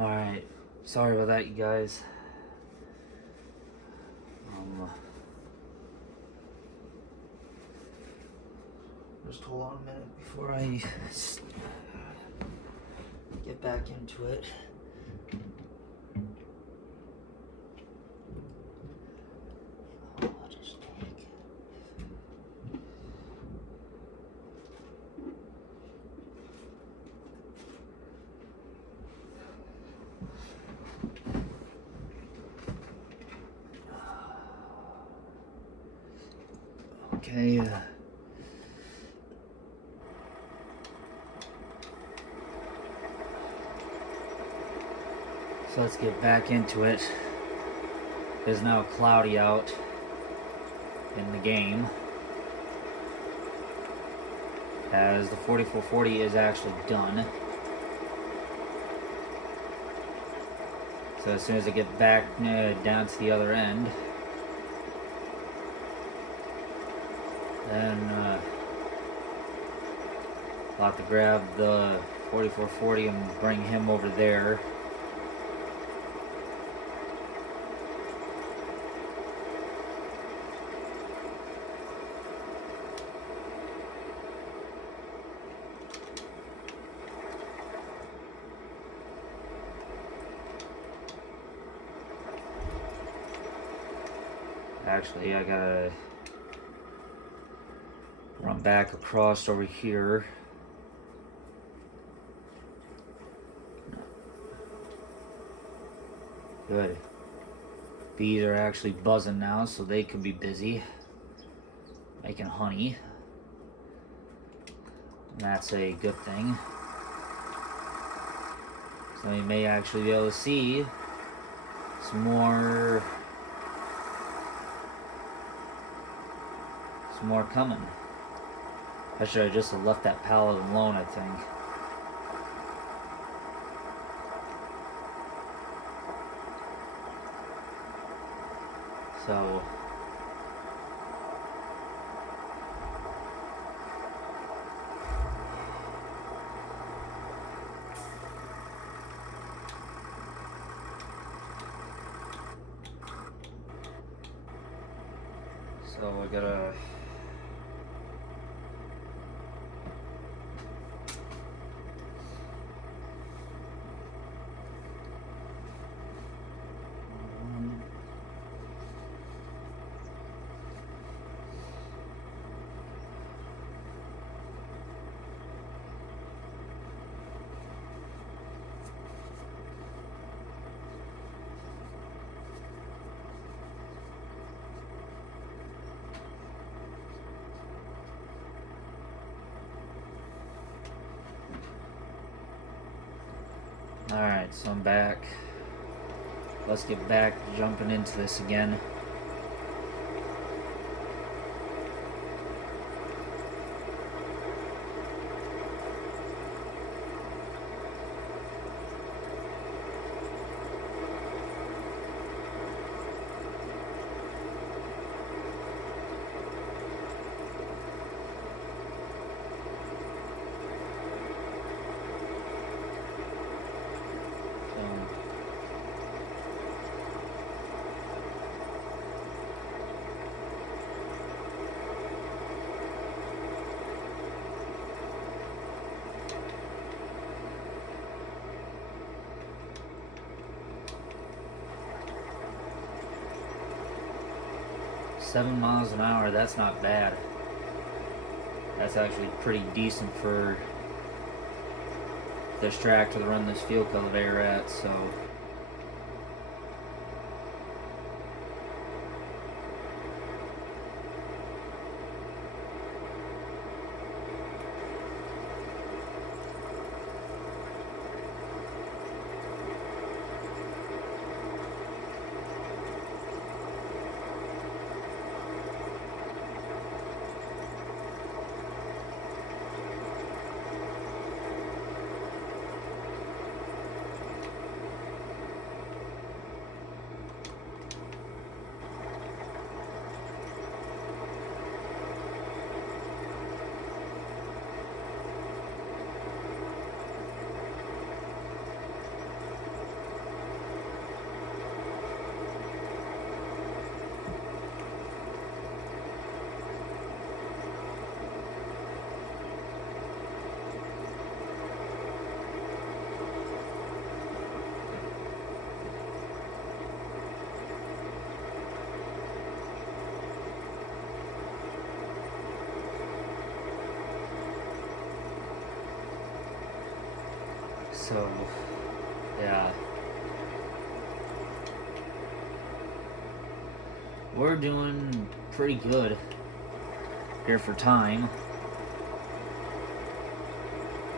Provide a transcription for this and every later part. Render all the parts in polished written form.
Alright, sorry about that, you guys. Just hold on a minute before I get back into it. Okay, so let's get back into it. It's now cloudy out in the game, as the 4440 is actually done. So as soon as I get back down to the other end, then I'll have to grab the 4440 and bring him over there. Actually, I gotta run back across over here. Good. Bees are actually buzzing now, so they could be busy making honey. And that's a good thing. So you may actually be able to see some more coming. I should have just left that pallet alone, I think. So we gotta Alright, so I'm back. Let's get back jumping into this again. Seven miles an hour, that's not bad. That's actually pretty decent for this tractor to run this fuel cultivator at, so. So, yeah. We're doing pretty good here for time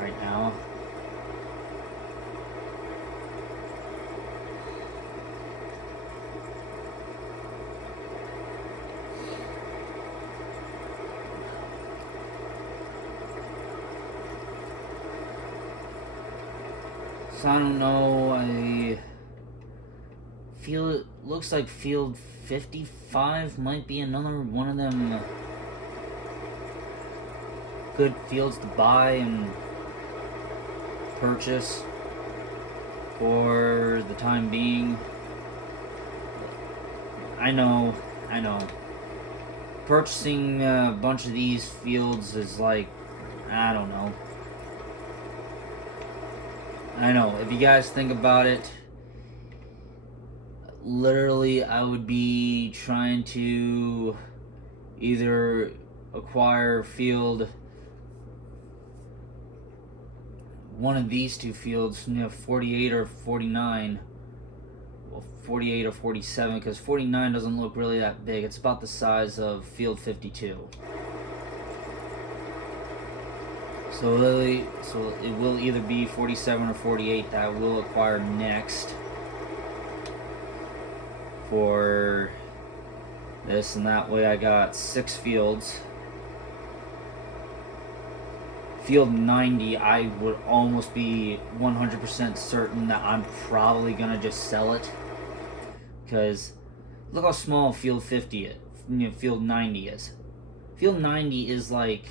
right now. So I don't know, I feel it looks like field 55 might be another one of them good fields to buy and purchase for the time being. I know. Purchasing a bunch of these fields is like, I don't know. I know, if you guys think about it, literally I would be trying to either acquire field, one of these two fields, 48 or 49, well, 48 or 47, because 49 doesn't look really that big. It's about the size of field 52. So it will either be 47 or 48 that I will acquire next for this, and that way I got 6 fields. Field 90, I would almost be 100% certain that I'm probably gonna just sell it, because look how small field 50 is, field 90 is. Field 90 is like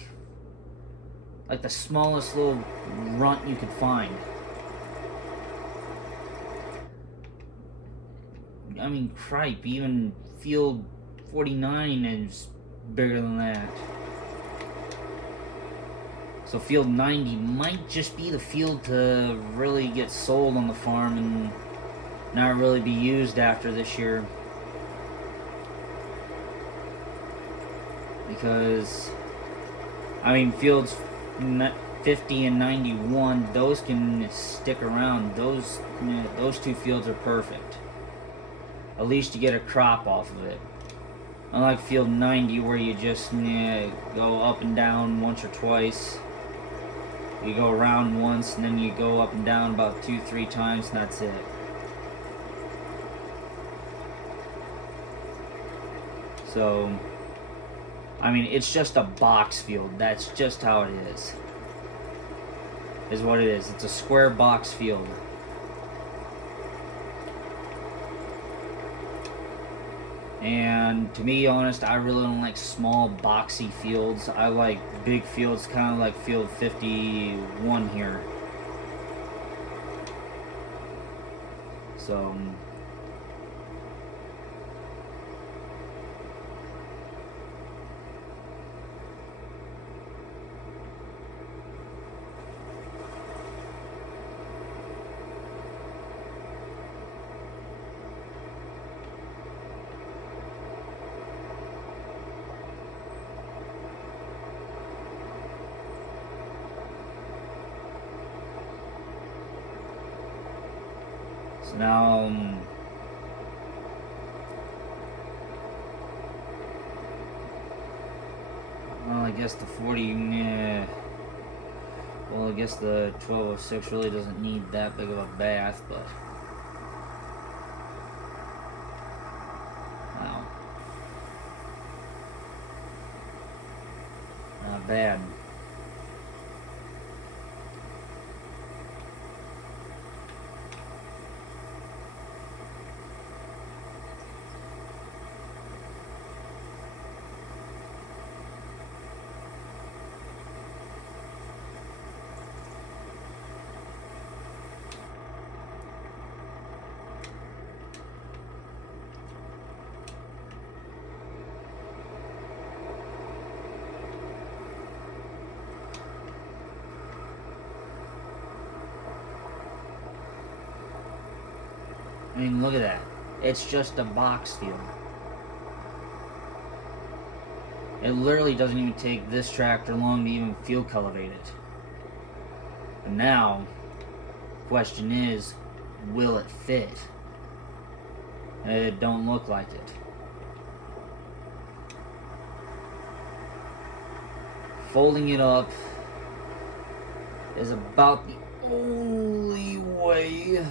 the smallest little runt you could find. I mean, cripe, even field 49 is bigger than that. So field 90 might just be the field to really get sold on the farm and not really be used after this year. Because, I mean, fields 50 and 91, those can stick around. Those two fields are perfect. At least you get a crop off of it. Unlike field 90, where you just go up and down once or twice. You go around once and then you go up and down about 2-3 times, and that's it. So, I mean, it's just a box field. That's just how it is what it is. It's a square box field. And to be honest, I really don't like small boxy fields. I like big fields, kind of like field 51 here. So now, well, I guess the 40, well, I guess the 1206 really doesn't need that big of a bath, but wow, not bad. I mean, look at that. It's just a box field. It literally doesn't even take this tractor long to even field cultivate it. And now, Question is, will it fit? It don't look like it. Folding it up is about the only way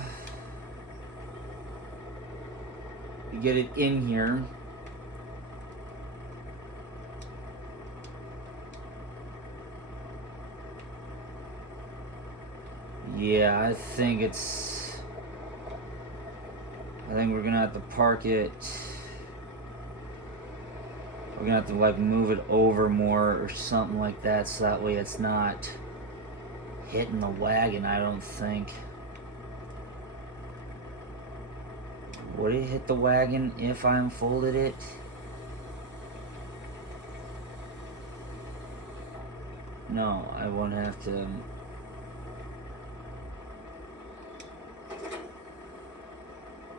to get it in here. Yeah, I think we're gonna have to park it. We're gonna have to like move it over more or something like that, so that way it's not hitting the wagon. I don't think. Would it hit the wagon if I unfolded it? No, I won't have to.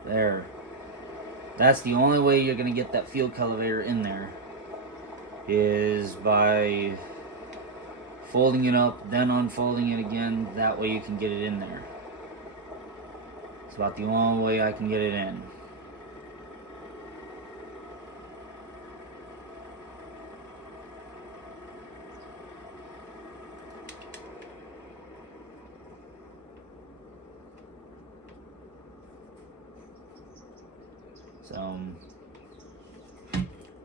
There. That's the only way you're gonna get that field cultivator in there, is by folding it up, then unfolding it again. That way you can get it in there. It's about the only way I can get it in. So,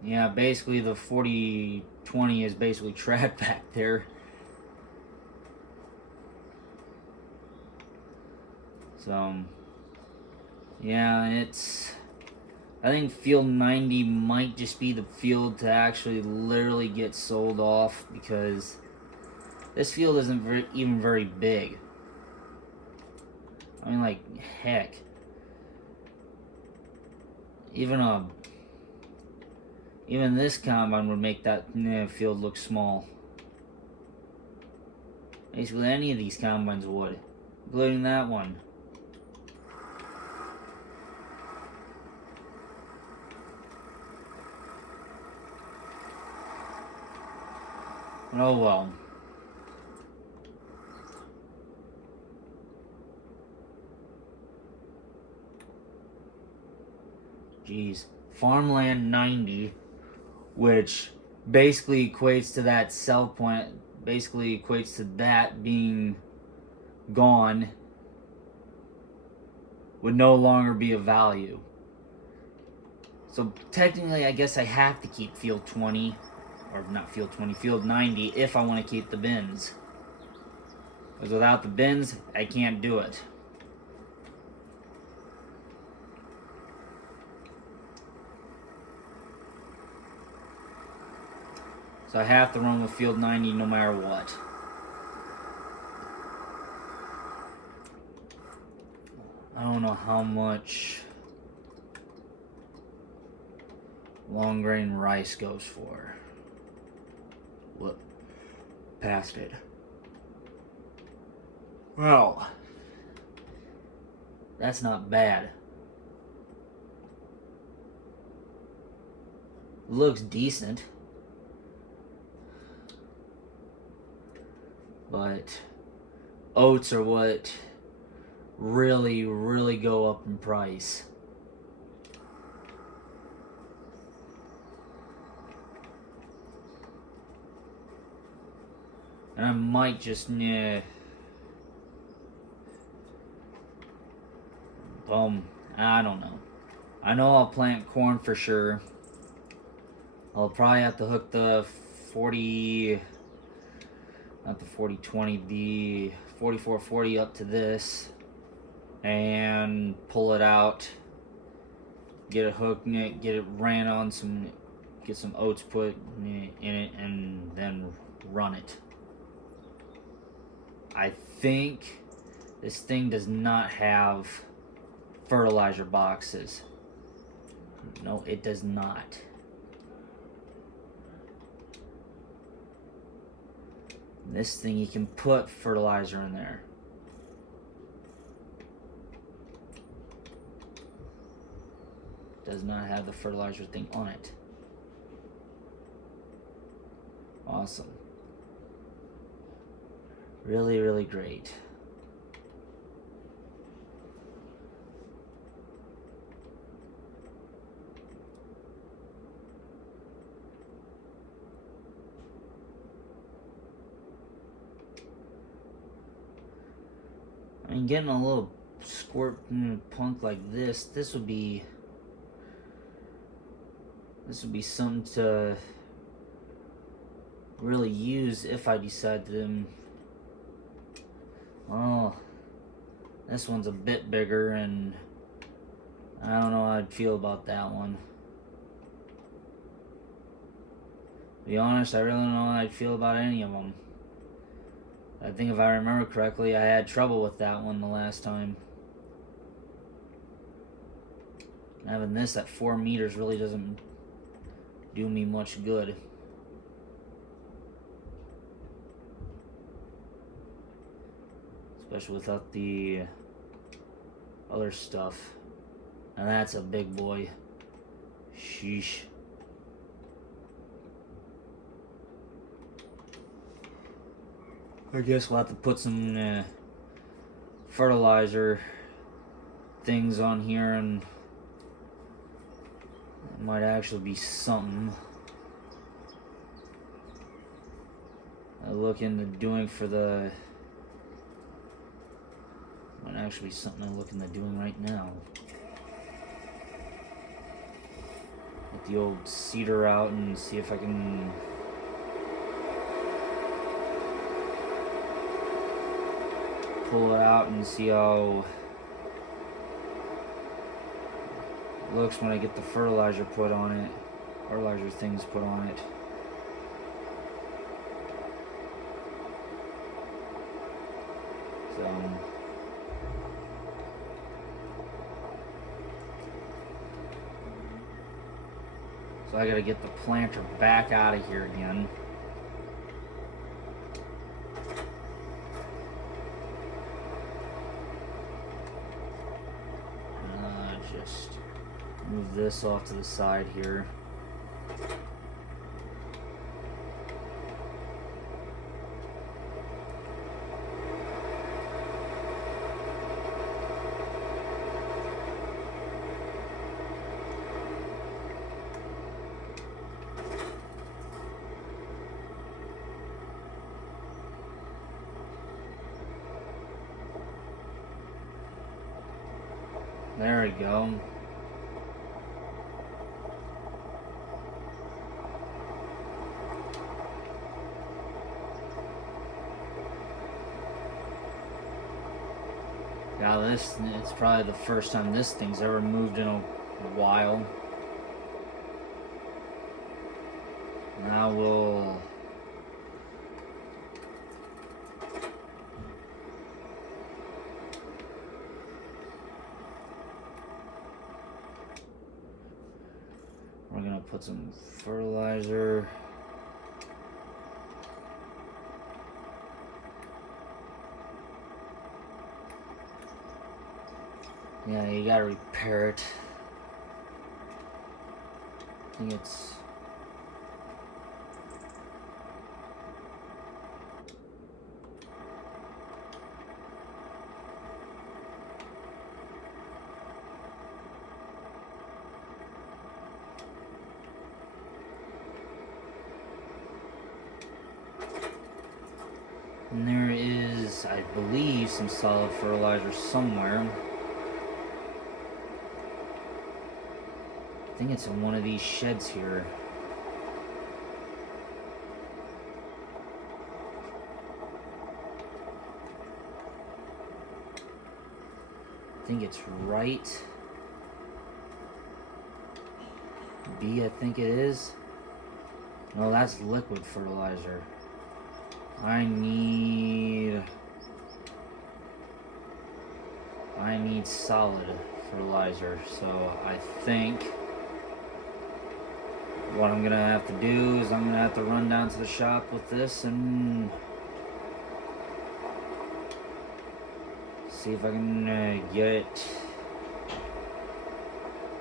yeah, basically the 4020 is basically trapped back there. So, yeah, I think field 90 might just be the field to actually literally get sold off, because this field isn't even very big. I mean, like, heck. Even this combine would make that field look small. Basically, any of these combines would, including that one. Oh well. Jeez. Farmland 90, which basically equates to that sell point, basically equates to that being gone, would no longer be of value. So technically, I guess I have to keep field 20, or not field 20, field 90, if I want to keep the bins. Because without the bins, I can't do it. So I have to run with field 90 no matter what. I don't know how much long grain rice goes for. Whoop. Passed it. Well, that's not bad. Looks decent. But oats are what really, really go up in price. And I might just, I don't know. I know I'll plant corn for sure. I'll probably have to hook the 40, not the 4020, the 4440 up to this and pull it out, get it hooked, get it ran on some, get some oats put in it, and then run it. I think this thing does not have fertilizer boxes. No, it does not. This thing, you can put fertilizer in there. Does not have the fertilizer thing on it. Awesome. Really, really great. I'm getting a little squirt punk like this. This would be something to really use if I decide to. Well, this one's a bit bigger, and I don't know how I'd feel about that one. To be honest, I really don't know how I'd feel about any of them. I think if I remember correctly, I had trouble with that one the last time. Having this at 4 meters really doesn't do me much good. Especially without the other stuff. And that's a big boy. Sheesh. I guess we'll have to put some fertilizer things on here, and it might actually be something I look into doing for the. Might actually be something I look into doing right now. Get the old cedar out and see if I can. Pull it out and see how it looks when I get the fertilizer put on it. Fertilizer things put on it. So I gotta get the planter back out of here again. Just move this off to the side here. There we go. Now this, it's probably the first time this thing's ever moved in a while. Now we'll put some fertilizer. Yeah, you gotta repair it. I think it's and there is, I believe, some solid fertilizer somewhere. I think it's in one of these sheds here. I think it's right. B, I think it is. No, that's liquid fertilizer. I need solid fertilizer, so I think what I'm gonna have to do is I'm gonna have to run down to the shop with this and see if I can get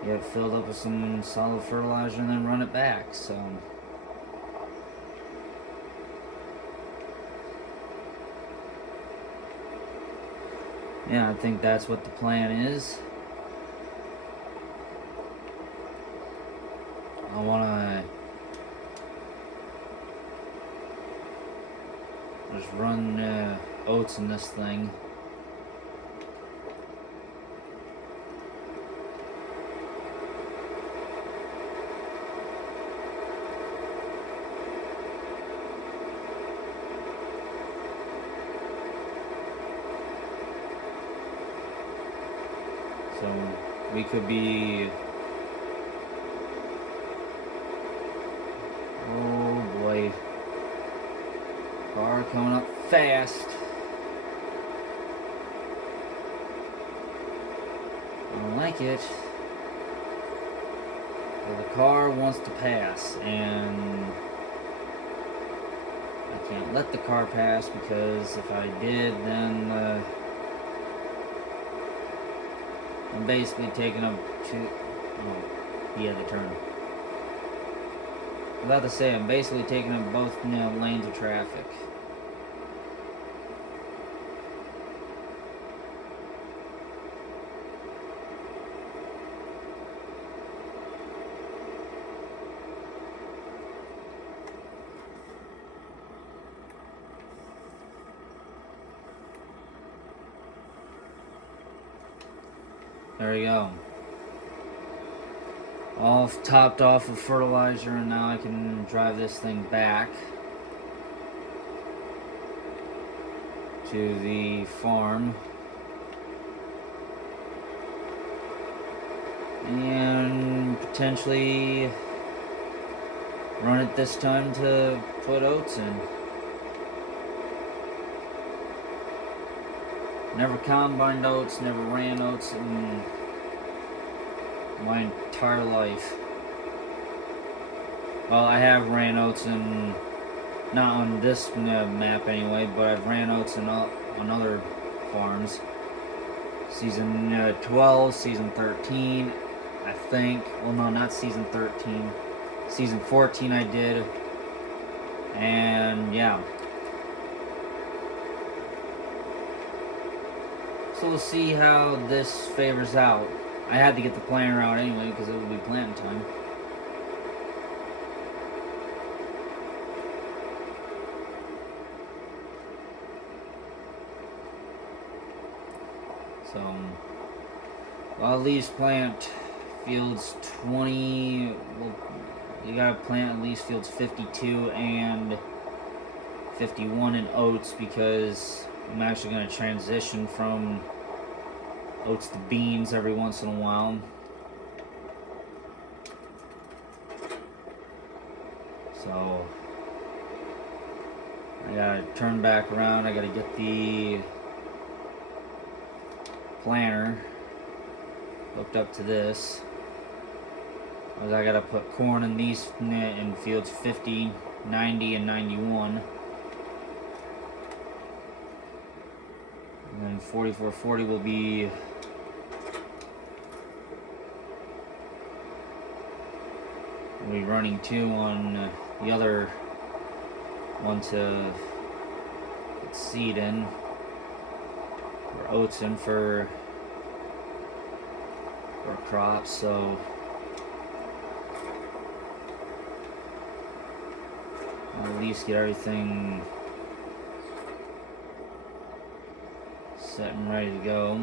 it filled up with some solid fertilizer and then run it back. So yeah, I think that's what the plan is. I wanna just run oats in this thing. So we could be, oh boy, car coming up fast. I don't like it. Well, the car wants to pass, and I can't let the car pass, because if I did, then I'm basically taking up two. Oh, he had the turn. I was about to say, I'm basically taking up both lanes of traffic. There we go. All topped off with fertilizer, and now I can drive this thing back to the farm. And potentially run it this time to put oats in. Never combined oats, never ran oats in my entire life. Well, I have ran oats in, not on this map anyway, but I've ran oats on other farms. Season 12, season 13, I think. Well, no, not season 13. Season 14 I did. And yeah. So we'll see how this favors out. I had to get the planter out anyway, because it would be planting time. So, well, at least plant fields 20. Well, you gotta plant at least fields 52 and 51 in oats, because I'm actually gonna transition from oats to beans every once in a while. So I gotta turn back around. I gotta get the planter hooked up to this. I gotta put corn in these in fields 50, 90, and 91. And then 4440 will be running two on the other one to put seed in, or oats in for crops. So I'll at least get everything set and ready to go.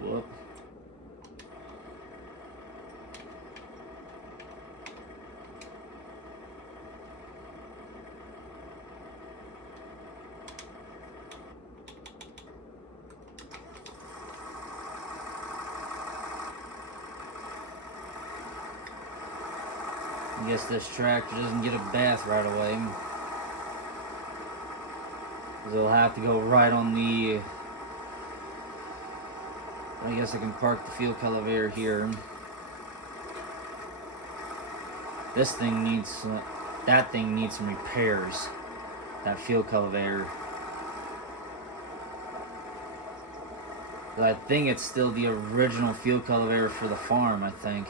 Whoop. I guess this tractor doesn't get a bath right away, because it'll have to go right on the, I guess I can park the fuel cultivator here. This thing needs, that thing needs some repairs, that fuel cultivator. But I think it's still the original fuel cultivator for the farm, I think.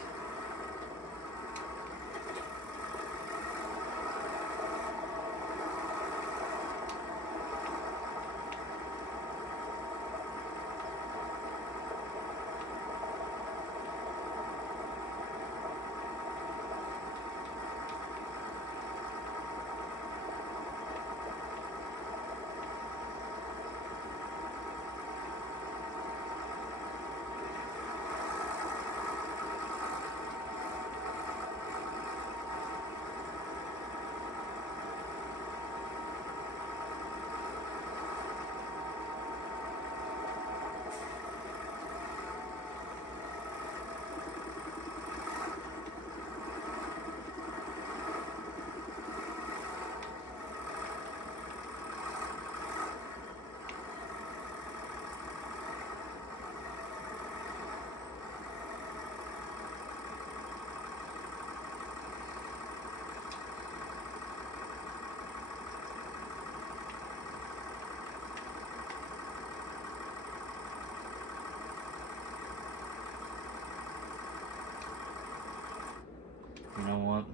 what?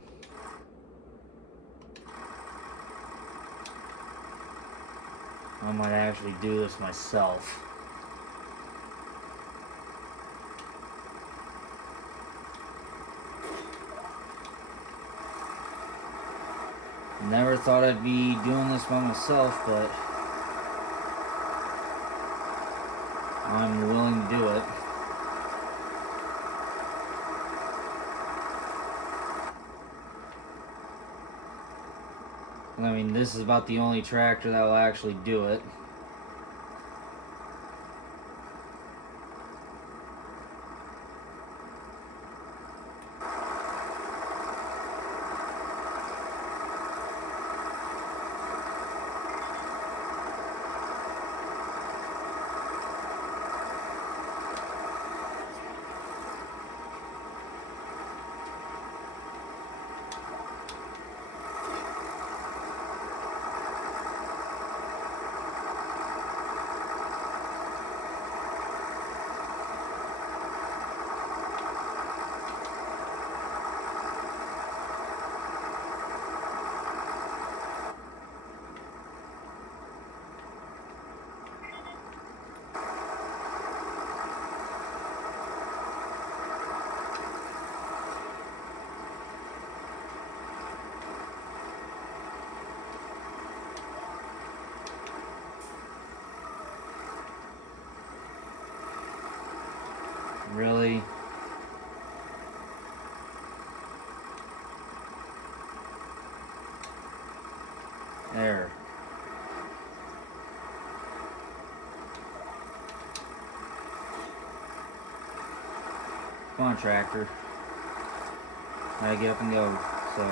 I might actually do this myself. Never thought I'd be doing this by myself, but I'm willing to do it. I mean, this is about the only tractor that will actually do it. Really? There. Come on, tractor. Gotta get up and go. So,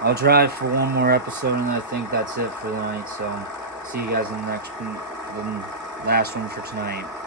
I'll drive for one more episode, and I think that's it for the night. So, see you guys in the next one, the last one for tonight.